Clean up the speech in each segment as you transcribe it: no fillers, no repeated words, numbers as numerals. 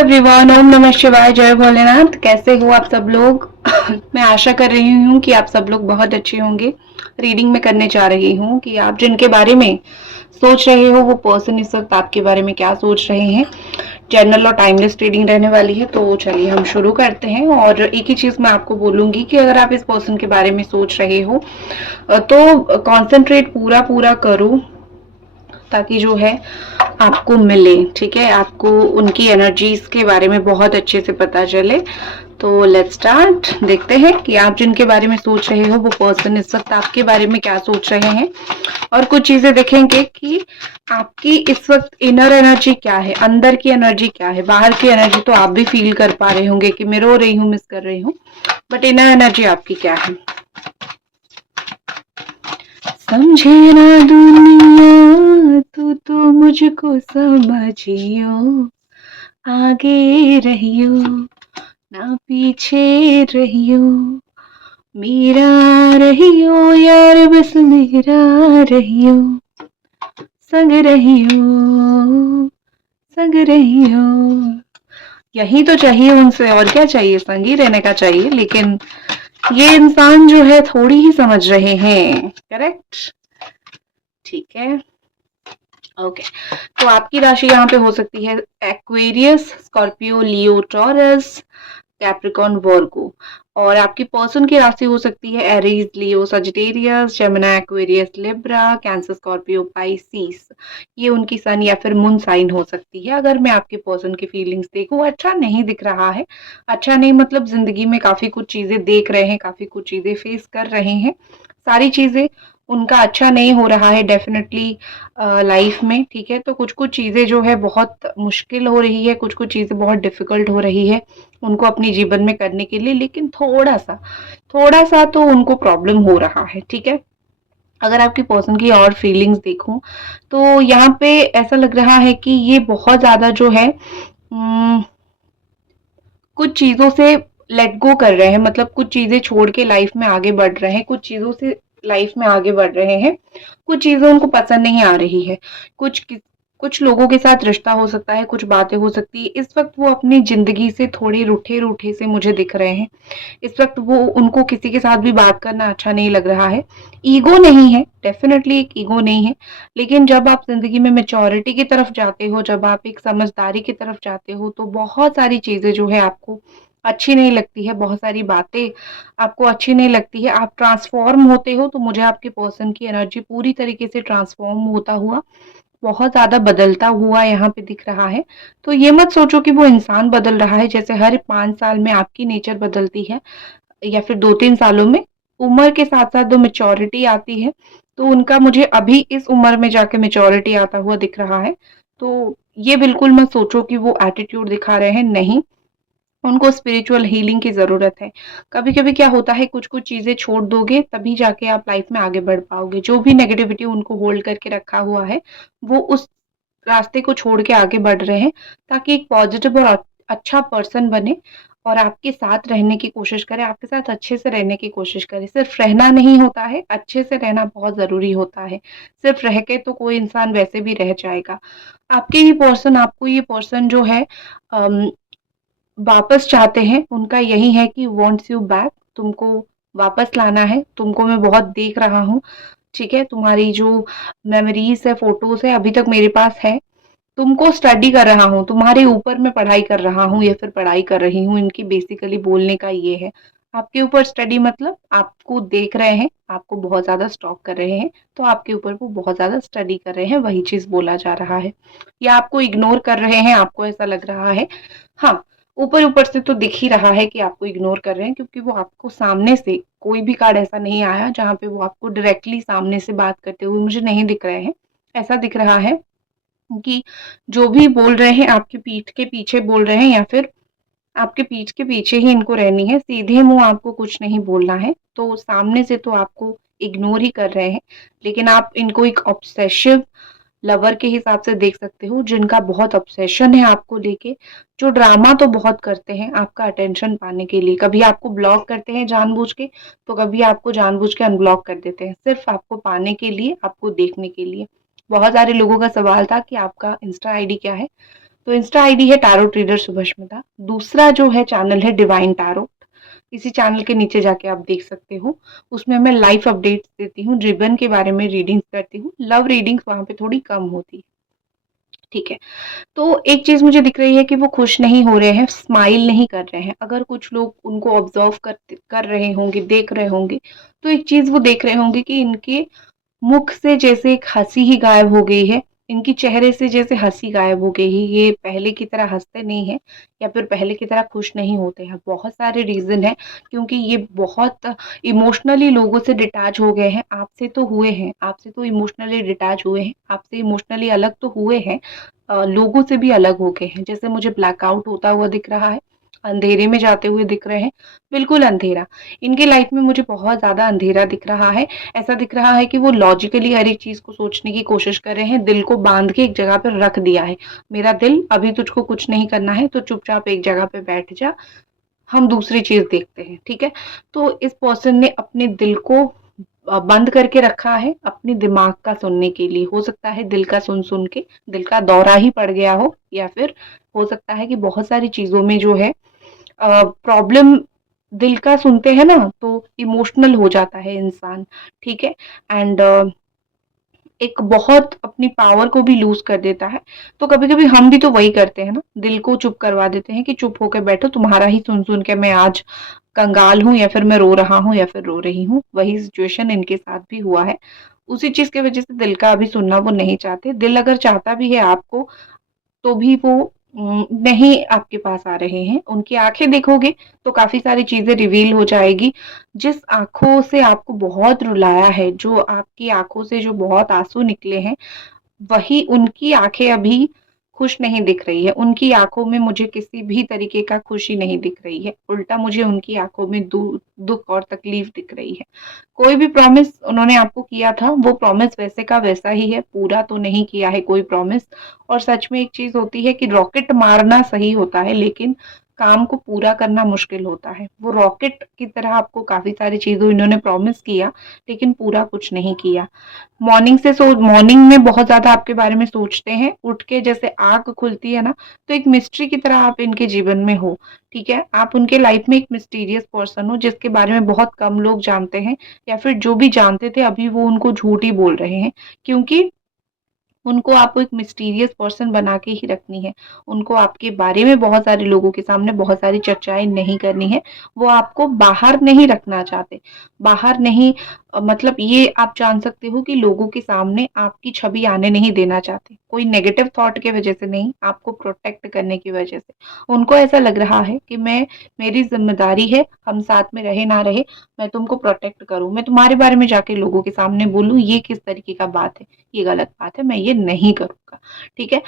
Everyone, ओम नमः शिवाय, जय भोलेनाथ। कैसे हो आप सब लोग? मैं आशा कर रही हूँ कि आप सब लोग बहुत अच्छे होंगे। रीडिंग में करने जा रही हूँ कि आप जिनके बारे में सोच रहे हो वो पर्सन इस वक्त आपके बारे में क्या सोच रहे हैं। जनरल और टाइमलेस रीडिंग रहने वाली है, तो चलिए हम शुरू करते हैं। और एक ही चीज मैं आपको बोलूंगी कि अगर आप इस पर्सन के बारे में सोच रहे हो तो कॉन्सेंट्रेट पूरा पूरा करो, ताकि जो है आपको मिले। ठीक है, आपको उनकी एनर्जीज के बारे में बहुत अच्छे से पता चले। तो लेट्स स्टार्ट। देखते हैं कि आप जिनके बारे में सोच रहे हो वो पर्सन इस वक्त आपके बारे में क्या सोच रहे हैं। और कुछ चीजें देखेंगे कि आपकी इस वक्त इनर एनर्जी क्या है, अंदर की एनर्जी क्या है। बाहर की एनर्जी तो आप भी फील कर पा रहे होंगे कि मैं रो रही हूँ, मिस कर रही हूँ, बट इनर एनर्जी आपकी क्या है। समझे ना दुनिया तू तो मुझको समझियो, आगे रहियो ना पीछे रहियो, मेरा रहियो यार, बस मेरा रहियो, संग रहियो, संग रहियो। यही तो चाहिए उनसे, और क्या चाहिए? संग ही रहने का चाहिए। लेकिन ये इंसान जो है थोड़ी ही समझ रहे हैं। करेक्ट, ठीक है। ओके, तो आपकी राशि यहाँ पे हो सकती है Aquarius, Scorpio, Leo, Taurus, Capricorn, Virgo. और आपकी पर्सन की राशि हो सकती है Aries, Leo, Sagittarius, Gemini, Aquarius, Libra, Cancer, Scorpio, Pisces. ये उनकी सन या फिर मून साइन हो सकती है। अगर मैं आपके पर्सन की फीलिंग्स देखूं, अच्छा नहीं दिख रहा है। अच्छा नहीं मतलब जिंदगी में काफी कुछ चीजें देख रहे हैं, काफी कुछ चीजें फेस कर रहे हैं। सारी चीजें उनका अच्छा नहीं हो रहा है डेफिनेटली लाइफ में। ठीक है, तो कुछ कुछ चीजें जो है बहुत मुश्किल हो रही है, कुछ कुछ चीजें बहुत डिफिकल्ट हो रही है उनको अपने जीवन में करने के लिए। लेकिन थोड़ा सा तो उनको प्रॉब्लम हो रहा है। ठीक है, अगर आपकी पर्सन की और फीलिंग्स देखूं तो यहाँ पे ऐसा लग रहा है कि ये बहुत ज्यादा जो है कुछ चीजों से लेट गो कर रहे हैं। मतलब कुछ चीजें छोड़ के लाइफ में आगे बढ़ रहे हैं, कुछ चीजों से लाइफ में आगे बढ़ रहे हैं। कुछ चीजें उनको पसंद नहीं आ रही है। कुछ लोगों के साथ रिश्ता हो सकता है, कुछ बातें हो सकती है। इस वक्त वो अपनी जिंदगी से थोड़े रूठे रूठे से मुझे दिख रहे हैं। इस वक्त वो उनको किसी के साथ भी बात करना अच्छा नहीं लग रहा है। ईगो नहीं है, डेफिनेटली एक ईगो नहीं है। लेकिन जब आप जिंदगी में मेच्योरिटी की तरफ जाते हो, जब आप एक समझदारी की तरफ जाते हो, तो बहुत सारी चीजें जो है आपको अच्छी नहीं लगती है, बहुत सारी बातें आपको अच्छी नहीं लगती है। आप ट्रांसफॉर्म होते हो, तो मुझे आपके पर्सन की एनर्जी पूरी तरीके से ट्रांसफॉर्म होता हुआ, बहुत ज़्यादा बदलता हुआ यहाँ पे दिख रहा है। तो ये मत सोचो कि वो इंसान बदल रहा है। जैसे हर 5 साल में आपकी नेचर बदलती है या फिर 2-3 सालों में, उम्र के साथ-साथ जो मैच्योरिटी आती है, तो उनका मुझे अभी इस उम्र में जाके मैच्योरिटी आता हुआ दिख रहा है। तो ये बिल्कुल मत सोचो कि वो एटीट्यूड दिखा रहे हैं, नहीं। उनको स्पिरिचुअल हीलिंग की ज़रूरत है। कभी-कभी क्या होता है, कुछ-कुछ चीज़ें छोड़ दोगे तभी जाके आप लाइफ में आगे बढ़ पाओगे। जो भी नेगेटिविटी उनको होल्ड करके रखा हुआ है, वो उस रास्ते को छोड़ के आगे बढ़ रहे हैं, ताकि एक पॉजिटिव और अच्छा पर्सन बने और आपके साथ रहने की कोशिश करे, आपके साथ अच्छे से रहने की कोशिश करे। सिर्फ रहना नहीं होता है, अच्छे से रहना बहुत ज़रूरी होता है। सिर्फ रह के तो कोई इंसान वैसे भी रह जाएगा। आपके ही पर्सन, आपको ये पर्सन जो है अम, वापस चाहते हैं। उनका यही है कि वांट्स यू बैक, तुमको वापस लाना है। तुमको मैं बहुत देख रहा हूँ। ठीक है, तुम्हारी जो मेमोरीज है, फोटोज है, अभी तक मेरे पास है। तुमको स्टडी कर रहा हूँ, तुम्हारे ऊपर मैं पढ़ाई कर रहा हूँ या फिर पढ़ाई कर रही हूँ। इनकी बेसिकली बोलने का ये है। आपके ऊपर स्टडी मतलब आपको देख रहे हैं, आपको बहुत ज्यादा स्टॉक कर रहे हैं, तो आपके ऊपर वो बहुत ज्यादा स्टडी कर रहे हैं, वही चीज बोला जा रहा है। या आपको इग्नोर कर रहे हैं, आपको ऐसा लग रहा है। हाँ, ऊपर ऊपर से तो दिख ही रहा है कि आपको इग्नोर कर रहे हैं, क्योंकि वो आपको सामने से कोई भी कार्ड ऐसा नहीं आया जहां पे वो आपको डायरेक्टली सामने से बात करते हुए मुझे नहीं दिख रहे हैं। ऐसा दिख रहा है कि जो भी बोल रहे हैं आपकी पीठ के पीछे बोल रहे हैं, या फिर आपके पीठ के पीछे ही इनको रहनी है। सीधे मुंह आपको कुछ नहीं बोलना है। तो सामने से तो आपको इग्नोर ही कर रहे हैं, लेकिन आप इनको एक ऑब्सेसिव लवर के हिसाब से देख सकते हो, जिनका बहुत ऑब्सेशन है आपको लेके, जो ड्रामा तो बहुत करते हैं आपका अटेंशन पाने के लिए। कभी आपको ब्लॉक करते हैं जानबूझ के, तो कभी आपको जानबूझ के अनब्लॉक कर देते हैं, सिर्फ आपको पाने के लिए, आपको देखने के लिए। बहुत सारे लोगों का सवाल था कि आपका इंस्टा आईडी क्या है, तो इंस्टा आईडी है टैरो ट्रेडर सुभष्मिता। दूसरा जो है चैनल है डिवाइन टैरो। इसी चैनल के नीचे जाके आप देख सकते हो। उसमें मैं लाइफ अपडेट्स देती हूँ, रिबन के बारे में रीडिंग्स करती हूँ। लव रीडिंग्स वहाँ पे थोड़ी कम होती है, ठीक है। तो एक चीज मुझे दिख रही है कि वो खुश नहीं हो रहे हैं, स्माइल नहीं कर रहे हैं। अगर कुछ लोग उनको ऑब्जर्व कर रहे होंगे, देख रहे होंगे, तो एक चीज वो देख रहे होंगे कि इनके मुख से जैसे एक हंसी ही गायब हो गई है, इनकी चेहरे से जैसे हंसी गायब हो गई है, ये पहले की तरह हंसते नहीं है या फिर पहले की तरह खुश नहीं होते हैं। बहुत सारे रीजन है, क्योंकि ये बहुत इमोशनली लोगों से डिटैच हो गए हैं। आपसे तो हुए हैं, आपसे तो इमोशनली डिटैच हुए हैं, आपसे इमोशनली अलग तो हुए हैं, लोगों से भी अलग हो गए हैं। जैसे मुझे ब्लैकआउट होता हुआ दिख रहा है, अंधेरे में जाते हुए दिख रहे हैं, बिल्कुल अंधेरा। इनके लाइफ में मुझे बहुत ज्यादा अंधेरा दिख रहा है। ऐसा दिख रहा है कि वो लॉजिकली हर एक चीज को सोचने की कोशिश कर रहे हैं, दिल को बांध के एक जगह पर रख दिया है। मेरा दिल, अभी तुझको कुछ नहीं करना है, तो चुपचाप एक जगह पे बैठ जा, हम दूसरी चीज देखते हैं, ठीक है। तो इस पर्सन ने अपने दिल को बंद करके रखा है अपने दिमाग का सुनने के लिए। हो सकता है दिल का सुन सुन के दिल का दौरा ही पड़ गया हो, या फिर हो सकता है कि बहुत सारी चीजों में जो है प्रॉब्लम, दिल का सुनते हैं ना तो इमोशनल हो जाता है इंसान, ठीक है। एंड एक बहुत अपनी पावर को भी लूज कर देता है। तो कभी कभी हम भी तो वही करते हैं ना, दिल को चुप करवा देते हैं कि चुप होकर बैठो, तुम्हारा ही सुन सुन के मैं आज कंगाल हूँ, या फिर मैं रो रहा हूँ, या फिर रो रही हूँ। वही सिचुएशन इनके साथ भी हुआ है। उसी चीज की वजह से दिल का अभी सुनना वो नहीं चाहते। दिल अगर चाहता भी है आपको, तो भी वो नहीं आपके पास आ रहे हैं। उनकी आंखें देखोगे तो काफी सारी चीजें रिवील हो जाएगी। जिस आंखों से आपको बहुत रुलाया है, जो आपकी आंखों से जो बहुत आंसू निकले हैं, वही उनकी आंखें अभी खुश नहीं दिख रही है। उनकी आंखों में मुझे किसी भी तरीके का खुशी नहीं दिख रही है, उल्टा मुझे उनकी आंखों में दुख और तकलीफ दिख रही है। कोई भी प्रॉमिस उन्होंने आपको किया था, वो प्रॉमिस वैसे का वैसा ही है, पूरा तो नहीं किया है कोई प्रॉमिस। और सच में एक चीज होती है कि रॉकेट मारना सही होता है, लेकिन काम को पूरा करना मुश्किल होता है। वो रॉकेट की तरह आपको काफी सारी चीजों इन्होंने प्रॉमिस किया, लेकिन पूरा कुछ नहीं किया। मॉर्निंग में बहुत ज्यादा आपके बारे में सोचते हैं, उठ के जैसे आंख खुलती है ना, तो एक मिस्ट्री की तरह आप इनके जीवन में हो, ठीक है। आप उनके लाइफ में एक मिस्टीरियस पर्सन हो, जिसके बारे में बहुत कम लोग जानते हैं, या फिर जो भी जानते थे अभी वो उनको झूठ ही बोल रहे हैं, क्योंकि उनको आपको एक मिस्टीरियस पर्सन बना के ही रखनी है। उनको आपके बारे में बहुत सारे लोगों के सामने बहुत सारी चर्चाएं नहीं करनी है। वो आपको बाहर नहीं रखना चाहते। बाहर नहीं, मतलब ये आप जान सकते हो कि लोगों के सामने आपकी छवि आने नहीं देना चाहते। कोई नेगेटिव थॉट की वजह से नहीं, आपको प्रोटेक्ट करने की वजह से। उनको ऐसा लग रहा है कि मेरी जिम्मेदारी है, हम साथ में रहे ना रहे, मैं तुमको प्रोटेक्ट करूं, मैं तुम्हारे बारे में जाके लोगों के सामने बोलूं, ये किस तरीके का बात है, ये गलत बात है, मैं ये नहीं करूंगा, ठीक है।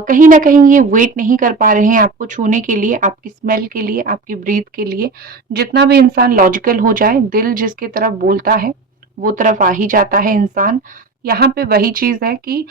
कहीं ना कहीं ये वेट नहीं कर पा रहे हैं आपको छूने के लिए, आपकी स्मेल के लिए, आपकी ब्रीथ के लिए। जितना भी इंसान लॉजिकल हो जाए, दिल जिसके तरफ बोलता है वो तरफ आ ही जाता है इंसान। यहाँ पे वही चीज है कि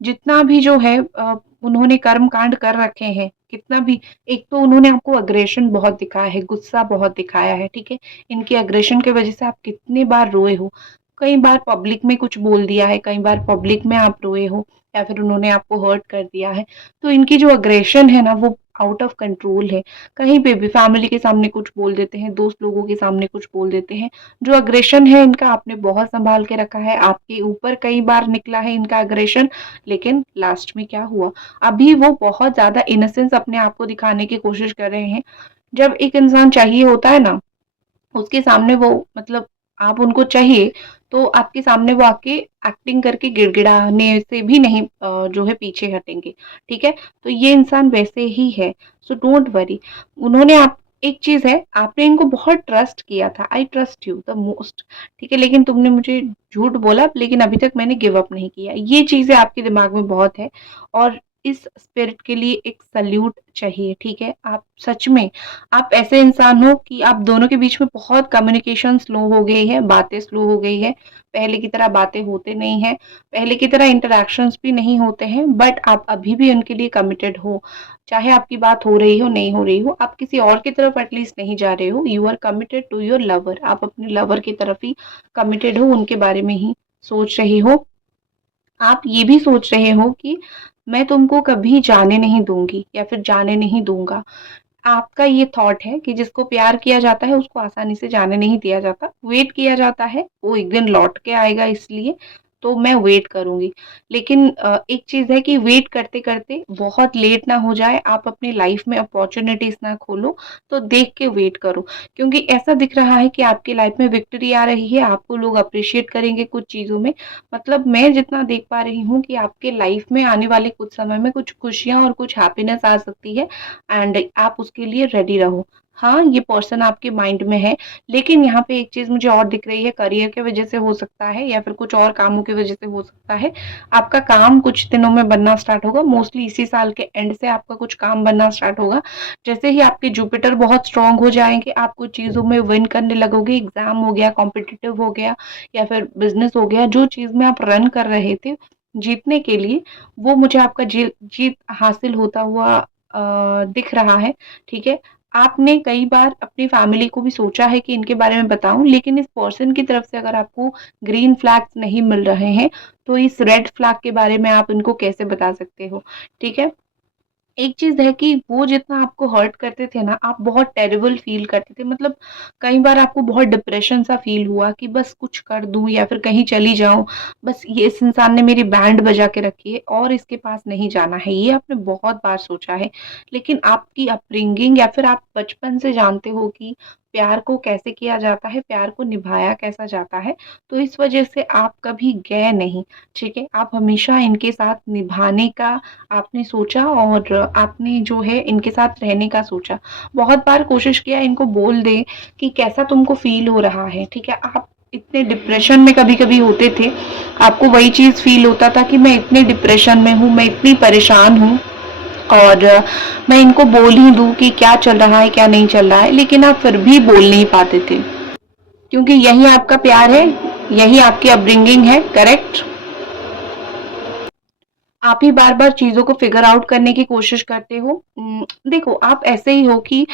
जितना भी जो है उन्होंने कर्म कांड कर रखे हैं, कितना भी, एक तो उन्होंने आपको अग्रेशन बहुत दिखाया है, गुस्सा बहुत दिखाया है, ठीक है। इनके अग्रेशन की वजह से आप कितनी बार रोए हो, कई बार पब्लिक में कुछ बोल दिया है, कई बार पब्लिक में आप रोए हो, या फिर उन्होंने आपको हर्ट कर दिया है। तो इनकी जो अग्रेशन है ना, वो आउट ऑफ कंट्रोल है। कहीं पे भी फैमिली के सामने कुछ बोल देते हैं, दोस्त लोगों के सामने कुछ बोल देते हैं। जो अग्रेशन है इनका, आपने बहुत संभाल के रखा है, आपके ऊपर कई बार निकला है इनका अग्रेशन, लेकिन लास्ट में क्या हुआ, अभी वो बहुत ज्यादा इनोसेंस अपने आप को दिखाने की कोशिश कर रहे हैं। जब एक इंसान चाहिए होता है ना, उसके सामने वो, मतलब आप उनको चाहिए, तो आपके सामने वो आके एक्टिंग करके गिड़गिड़ाने से भी नहीं जो है पीछे हटेंगे, ठीक है। तो ये इंसान वैसे ही है, सो डोंट वरी। उन्होंने आप, एक चीज है, आपने इनको बहुत ट्रस्ट किया था, I trust you the most, ठीक है, लेकिन तुमने मुझे झूठ बोला, लेकिन अभी तक मैंने गिव अप नहीं किया। ये चीजें आपके दिमाग में बहुत है, और इस स्पिरिट के लिए एक सल्यूट चाहिए, ठीक है। आप सच में, आप ऐसे इंसान हो कि आप दोनों के बीच में बहुत कम्युनिकेशन स्लो हो गई है, बातें स्लो हो गई है, पहले की तरह बातें होते नहीं है, पहले की तरह इंटरेक्शंस भी नहीं होते हैं, बट आप अभी भी उनके लिए कमिटेड हो। चाहे आपकी बात हो रही हो नहीं हो रही हो, आप किसी और की तरफ एटलीस्ट नहीं जा रहे हो, you are committed to your lover, आप अपने लवर की तरफ ही कमिटेड हो, उनके बारे में ही सोच रही हो। आप ये भी सोच रहे हो कि मैं तुमको कभी जाने नहीं दूँगी या फिर जाने नहीं दूँगा। आपका ये थॉट है कि जिसको प्यार किया जाता है उसको आसानी से जाने नहीं दिया जाता, वेट किया जाता है, वो एक दिन लौट के आएगा इसलिए, तो मैं वेट करूँगी। लेकिन एक चीज़ है कि वेट करते-करते बहुत लेट ना हो जाए, आप अपनी लाइफ में अपॉर्च्युनिटीज़ ना खोलो, तो देख के वेट करो। क्योंकि ऐसा दिख रहा है कि आपकी लाइफ में विक्ट्री आ रही है, आपको लोग अप्रिशिएट करेंगे कुछ चीज़ों में। मतलब मैं जितना देख पा रही हूँ कि आपके लाइफ में आने वाले कुछ समय में कुछ खुशियाँ और कुछ हैप्पीनेस आ सकती है एंड आप उसके लिए रेडी रहो। हाँ, ये पर्सन आपके माइंड में है, लेकिन यहाँ पे एक चीज़ मुझे और दिख रही है, करियर की वजह से हो सकता है या फिर कुछ और कामों की वजह से हो सकता है। आपका काम कुछ दिनों में बनना स्टार्ट होगा, मोस्टली इसी साल के एंड से आपका कुछ काम बनना स्टार्ट होगा। जैसे ही आपके जुपिटर बहुत स्ट्रॉन्ग हो जाएँगे, आप कुछ चीज़ों में विन करने लगोगे, एग्ज़ाम हो गया, कॉम्पिटिटिव हो गया या फिर बिज़नेस हो गया, जो चीज़ में आप रन कर रहे थे जीतने के लिए, वो मुझे आपका जीत हासिल होता हुआ दिख रहा है, ठीक है? आपने कई बार अपनी फैमिली को भी सोचा है कि इनके बारे में बताऊँ, लेकिन इस पर्सन की तरफ से अगर आपको ग्रीन फ्लैग्स नहीं मिल रहे हैं, तो इस रेड फ्लैग के बारे में आप इनको कैसे बता सकते हो, ठीक है? एक चीज़ है कि वो जितना आपको हर्ट करते थे ना, आप बहुत टेरिबल फ़ील करते थे। मतलब कई बार आपको बहुत डिप्रेशन सा फ़ील हुआ कि बस कुछ कर दूँ या फिर कहीं चली जाऊँ, बस ये इस इंसान ने मेरी बैंड बजा के रखी है और इसके पास नहीं जाना है, ये आपने बहुत बार सोचा है। लेकिन आपकी अपब्रिंगिंग या फिर आप बचपन से जानते हो कि प्यार को कैसे किया जाता है, प्यार को निभाया कैसा जाता है, तो इस वज़ह से आप कभी गए नहीं, ठीक है? आप हमेशा इनके साथ निभाने का आपने सोचा और आपने जो है इनके साथ रहने का सोचा। बहुत बार कोशिश किया इनको बोल दें कि कैसा तुमको फ़ील हो रहा है, ठीक है? आप इतने डिप्रेशन में कभी-कभी होते थे, आपको वही चीज़ फ़ील होता था कि मैं इतने डिप्रेशन में हूँ, मैं इतनी परेशान हूँ और मैं इनको बोल ही दूँ कि क्या चल रहा है, क्या नहीं चल रहा है, लेकिन आप फिर भी बोल नहीं पाते थे। क्योंकि यही आपका प्यार है, यही आपकी अपब्रिंगिंग है, करेक्ट? आप ही बार-बार चीज़ों को फ़िगर आउट करने की कोशिश करते हो। देखो आप ऐसे ही हो कि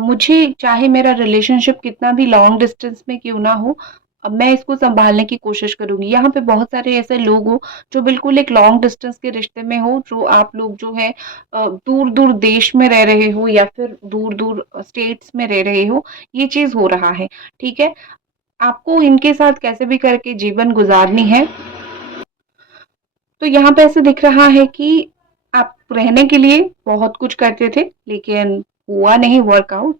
मुझे चाहे मेरा रिलेशनशिप कितना भी लॉन्ग डिस्टेंस में क्यों ना हो, मैं इसको सँभालने की कोशिश करूँगी। यहाँ पे बहुत सारे ऐसे लोग हो जो बिल्कुल एक लॉन्ग डिस्टेंस के रिश्ते में हो, जो आप लोग जो है दूर-दूर देश में रह रहे हो या फिर दूर-दूर स्टेट्स में रह रहे हो, ये चीज़ हो रहा है, ठीक है? आपको इनके साथ कैसे भी करके जीवन गुज़ारनी है। तो यहाँ पे ऐसे दिख रहा है कि आप रहने के लिए बहुत कुछ करते थे, लेकिन हुआ नहीं वर्कआउट।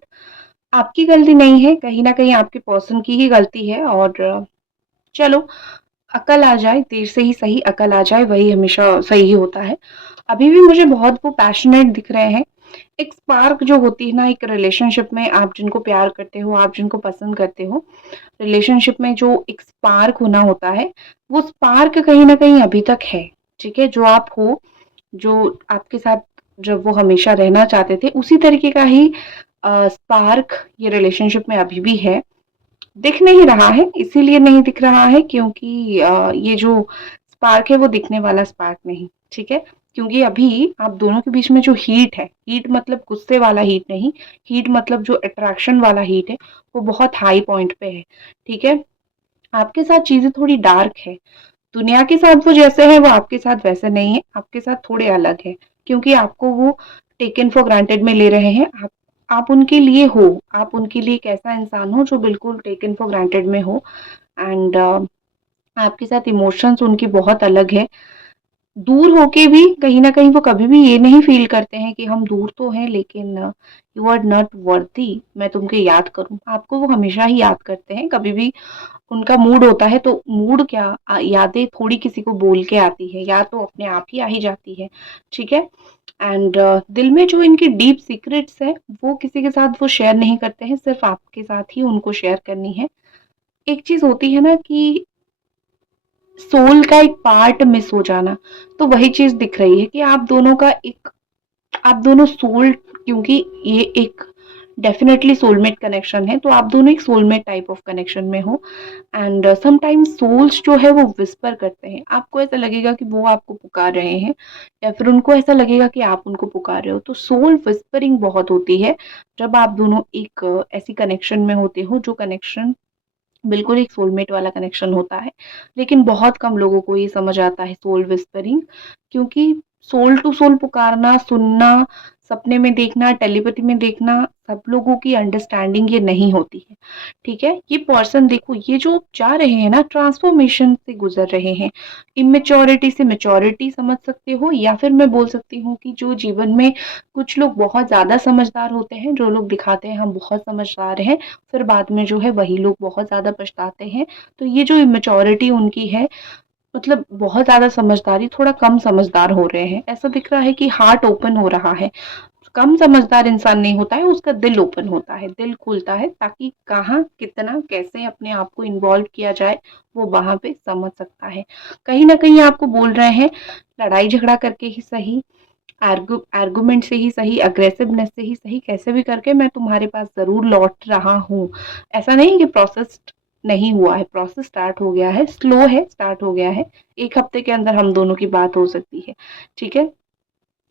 आपकी गलती नहीं है, कहीं न कहीं आपके पर्सन की ही गलती है और चलो अकल आ जाए, देर से ही सही अकल आ जाए, वही हमेशा सही होता है। अभी भी मुझे बहुत वो पैशनेट दिख रहे हैं। एक स्पार्क जो होती है ना एक रिलेशनशिप में, आप जिनको प्यार करते हो, आप जिनको पसंद करते हो, रिलेशनशिप में जो एक स्पार्क होना होता है, वो स्पार्क कहीं न कहीं अभी तक है, ठीक है? जो आप हो, जो आपके साथ जब वो हमेशा रहना चाहते थे, उसी तरीके का ही स्पार्क ये रिलेशनशिप में अभी भी है। दिख नहीं रहा है, इसीलिए नहीं दिख रहा है क्योंकि ये जो स्पार्क है वो दिखने वाला स्पार्क नहीं, ठीक है? क्योंकि अभी आप दोनों के बीच में जो हीट है, हीट मतलब गुस्से वाला हीट नहीं, हीट मतलब जो अट्रैक्शन वाला हीट है, वो बहुत हाई पॉइंट पे है, ठीक है? आपके साथ चीज़ें थोड़ी डार्क है। दुनिया के साथ वो जैसे हैं, वो आपके साथ वैसे नहीं है, आपके साथ थोड़े अलग है, क्योंकि आपको वो टेकन फॉर ग्रांटेड में ले रहे हैं। आप उनके लिए हो, आप उनके लिए एक ऐसा इंसान हो जो बिल्कुल टेकन फॉर ग्रांटेड में हो एंड आपके साथ इमोशंस उनकी बहुत अलग है। दूर होके भी कहीं न कहीं वो कभी भी ये नहीं फ़ील करते हैं कि हम दूर तो हैं लेकिन यू आर नॉट वर्दी मैं तुमको याद करूँ। आपको वो हमेशा ही याद करते हैं, कभी भी उनका मूड होता है तो मूड क्या यादें थोड़ी किसी को बोल के आती है, याद तो अपने आप ही आ ही जाती है, ठीक है? एंड दिल में जो इनके डीप सीक्रेट्स हैं, वो किसी के साथ वो शेयर नहीं करते हैं, सिर्फ़ आपके साथ ही उनको शेयर करनी है। एक चीज़ होती है ना कि सोल का एक पार्ट मिस हो जाना, तो वही चीज़ दिख रही है कि आप दोनों सोल क्योंकि ये एक डेफिनेटली सोलमेट कनेक्शन है, तो आप दोनों एक सोलमेट टाइप ऑफ कनेक्शन में हो एंड समटाइम्स सोल्स जो है वो विस्पर करते हैं। आपको ऐसा लगेगा कि वो आपको पुकार रहे हैं या फिर उनको ऐसा लगेगा कि आप उनको पुकार रहे हो। तो सोल विस्परिंग बहुत होती है जब आप दोनों एक ऐसी कनेक्शन में होते हो जो कनेक्शन बिल्कुल एक सोलमेट वाला कनेक्शन होता है। लेकिन बहुत कम लोगों को ये समझ आता है सोल विस्परिंग क्योंकि सोल टू सोल पुकारना, सुनना, सपने में देखना, टेलीपैथी में देखना, सब लोगों की अंडरस्टैंडिंग ये नहीं होती है, ठीक है? ये पर्सन देखो, ये जो जा रहे हैं ना, ट्रांसफॉर्मेशन से गुजर रहे हैं, इमेच्योरिटी से मैच्योरिटी समझ सकते हो, या फिर मैं बोल सकती हूँ कि जो जीवन में कुछ लोग बहुत ज़्यादा समझदार होते हैं, जो लोग दिखाते हैं हम बहुत समझदार हैं, फिर बाद में जो है वही लोग बहुत ज़्यादा पछताते हैं। तो ये जो इमेच्योरिटी उनकी है, मतलब बहुत ज़्यादा समझदारी, थोड़ा कम समझदार हो रहे हैं। ऐसा दिख रहा है कि हार्ट ओपन हो रहा है। कम समझदार इंसान नहीं होता है, उसका दिल ओपन होता है, दिल खुलता है, ताकि कहाँ, कितना, कैसे अपने आप को इन्वॉल्व किया जाए, वो वहाँ पे समझ सकता है। कहीं न कहीं आपको बोल रहे हैं, लड़ाई झगड़ा करके ही सही, आर्गुमेंट से ही सही, अग्रेसिवनेस से ही सही, कैसे भी करके मैं तुम्हारे पास ज़रूर लौट रहा हूँ। ऐसा नहीं कि प्रोसेस नहीं हुआ है, प्रोसेस स्टार्ट हो गया है, स्लो है, स्टार्ट हो गया है। 1 हफ्ते के अंदर हम दोनों की बात हो सकती है, ठीक है?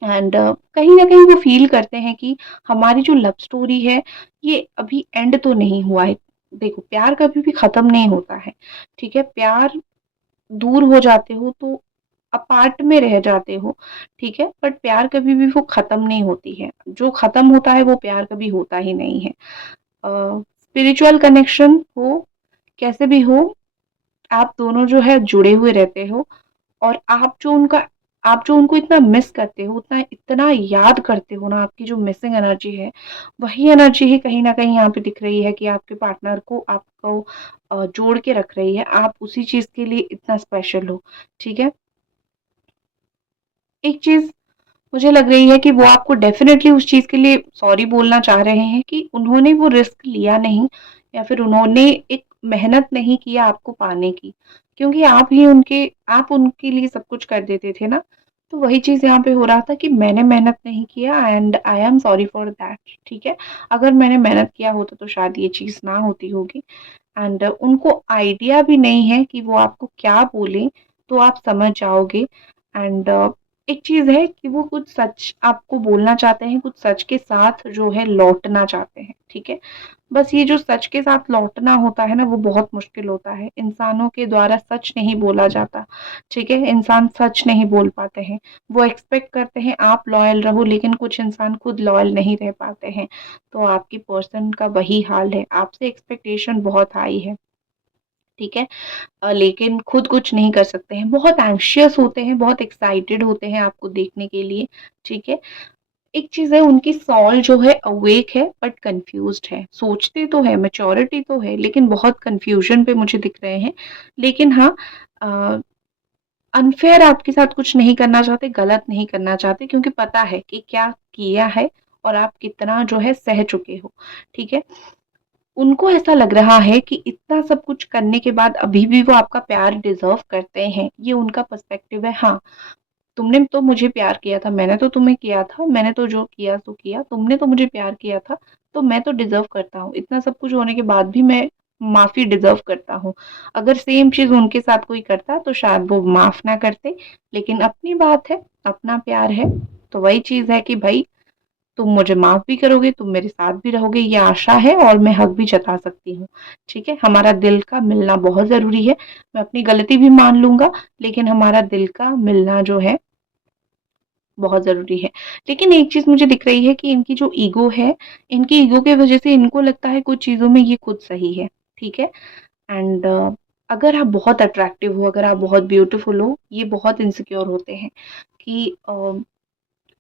एंड कहीं न कहीं वो फ़ील करते हैं कि हमारी जो लव स्टोरी है, ये अभी एंड तो नहीं हुआ है। देखो, प्यार कभी भी ख़त्म नहीं होता है, ठीक है? प्यार, दूर हो जाते हो तो अपार्ट में रह जाते हो, ठीक है? बट प्यार कभी भी वो ख़त्म नहीं होती है। जो ख़त्म होता है वो प्यार कभी होता ही नहीं है। स्पिरिचुअल कनेक्शन हो, कैसे भी हो, आप दोनों जो है जुड़े हुए रहते हो, और आप जो उनको इतना मिस करते हो, उतना इतना याद करते हो ना, आपकी जो मिसिंग एनर्जी है, वही एनर्जी ही कहीं न कहीं यहाँ पे दिख रही है कि आपके पार्टनर को आपको जोड़ के रख रही है। आप उसी चीज़ के लिए इतना स्पेशल हो, ठीक है? एक चीज़ मुझे लग रही है कि वो आपको डेफ़िनेटली उस चीज़ के लिए सॉरी बोलना चाह रहे हैं कि उन्होंने वो रिस्क लिया नहीं, या फिर उन्होंने एक मेहनत नहीं किया आपको पाने की। क्योंकि आप उनके लिए सब कुछ कर देते थे ना, तो वही चीज़ यहाँ पे हो रहा था कि मैंने मेहनत नहीं किया, and I am sorry for that, ठीक है? अगर मैंने मेहनत किया होता तो शायद ये चीज़ ना होती होगी। एंड उनको आइडिया भी नहीं है कि वो आपको क्या बोलें, तो आप समझ जाओगे। एंड एक चीज़ है कि वो कुछ सच आपको बोलना चाहते हैं, कुछ सच के साथ जो है लौटना चाहते हैं, ठीक है? बस ये जो सच के साथ लौटना होता है ना, वो बहुत मुश्किल होता है। इंसानों के द्वारा सच नहीं बोला जाता, ठीक है? इंसान सच नहीं बोल पाते हैं। वो एक्सपेक्ट करते हैं आप लॉयल रहो, लेकिन कुछ इंसान खुद लॉयल नहीं रह पाते हैं। तो आपकी पर्सन का वही हाल है, आपसे एक्सपेक्टेशन बहुत हाई है, ठीक है? लेकिन खुद कुछ नहीं कर सकते हैं, बहुत एंग्ज़ियस होते हैं, बहुत एक्साइटेड होते हैं आपको देखने के लिए, ठीक है? एक चीज़ है, उनकी सॉल जो है अवेक है बट कन्फ्यूज़्ड है, सोचते तो हैं, मैच्योरिटी तो है, लेकिन बहुत कन्फ्यूज़न पे मुझे दिख रहे हैं। लेकिन हाँ, अ, अनफ़ेयर आपके साथ कुछ नहीं करना चाहते, गलत नहीं करना चाहते, क्योंकि पता है कि क्या किया है और आप कितना जो है सह चुके हो, ठीक है? उनको ऐसा लग रहा है कि इतना सब कुछ करने के बाद अभी भी वो आपका प्यार डिज़र्व करते हैं, ये उनका पर्सपेक्टिव है। हाँ, तुमने तो मुझे प्यार किया था, मैंने तो तुम्हें किया था, मैंने तो जो किया सो किया, तुमने तो मुझे प्यार किया था, तो मैं तो डिज़र्व करता हूँ। इतना सब कुछ होने के बाद भी मैं माफ़ी डिज़र्व करता हूँ। अगर सेम चीज़ उनके साथ कोई करता तो शायद वो माफ़ ना करते, लेकिन अपनी बात है, अपना प्यार है, तो वही चीज़ है कि भई, तुम मुझे माफ़ भी करोगे, तुम मेरे साथ भी रहोगे, ये आशा है, और मैं हक भी जता सकती हूँ, ठीक है? हमारा दिल का मिलना बहुत ज़रूरी है। मैं अपनी गलती भी मान लूँगा, लेकिन हमारा दिल का मिलना जो है बहुत ज़रूरी है। लेकिन एक चीज़ मुझे दिख रही है कि इनकी जो ईगो है, इनकी ईगो की वज़ह से इनको लगता है कुछ चीज़ों में ये खुद सही है, ठीक है? एंड अगर आप बहुत अट्रैक्टिव हो, अगर आप बहुत ब्यूटीफुल हो, ये बहुत इनसिक्योर होते हैं कि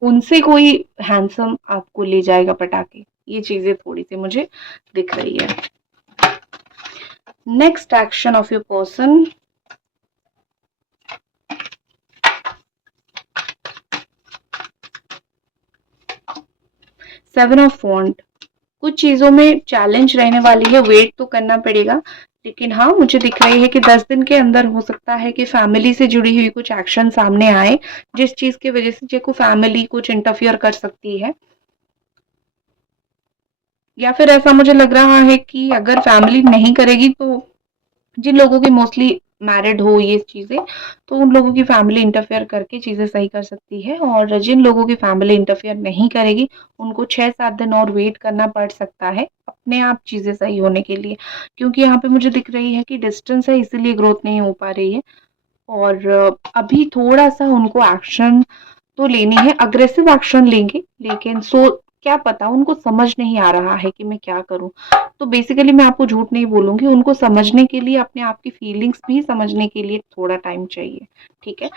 उनसे कोई हैंडसम आपको ले जाएगा पटा के। ये चीज़ें थोड़ी-सी मुझे दिख रही है। Next action of your person, 7 of wand. कुछ चीज़ों में चैलेंज रहने वाली है, वेट तो करना पड़ेगा। लेकिन हाँ, मुझे दिख रही है कि 10 दिन के अंदर हो सकता है कि फैमिली से जुड़ी हुई कुछ एक्शन सामने आए, जिस चीज़ की वज़ह से देखो फैमिली कुछ इंटरफियर कर सकती है। या फिर ऐसा मुझे लग रहा है कि अगर फैमिली नहीं करेगी, तो जिन लोगों की मोस्टली मैरिड हो ये चीज़ें, तो उन लोगों की फैमिली इंटरफेयर करके चीज़ें सही कर सकती है, और जिन लोगों की फैमिली इंटरफेयर नहीं करेगी, उनको 6-7 दिन और वेट करना पड़ सकता है, अपने आप चीज़ें सही होने के लिए। क्योंकि यहाँ पे मुझे दिख रही है कि डिस्टेंस है, इसीलिए ग्रोथ नहीं हो पा रही है, और अभी थोड़ा-सा उनको एक्शन तो लेनी है, अग्रेसिव एक्शन लेंगे, लेकिन क्या पता उनको समझ नहीं आ रहा है कि मैं क्या करूं। तो बेसिकली मैं आपको झूठ नहीं बोलूंगी, उनको समझने के लिए, अपने आप की फीलिंग्स भी समझने के लिए थोड़ा टाइम चाहिए। ठीक है,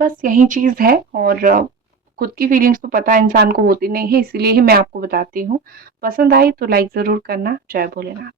बस यही चीज है। और खुद की फीलिंग्स तो पता इंसान को होती नहीं है, इसलिए ही मैं आपको बताती हूँ। पसंद आई तो लाइक जरूर करना। जय भोलेनाथ।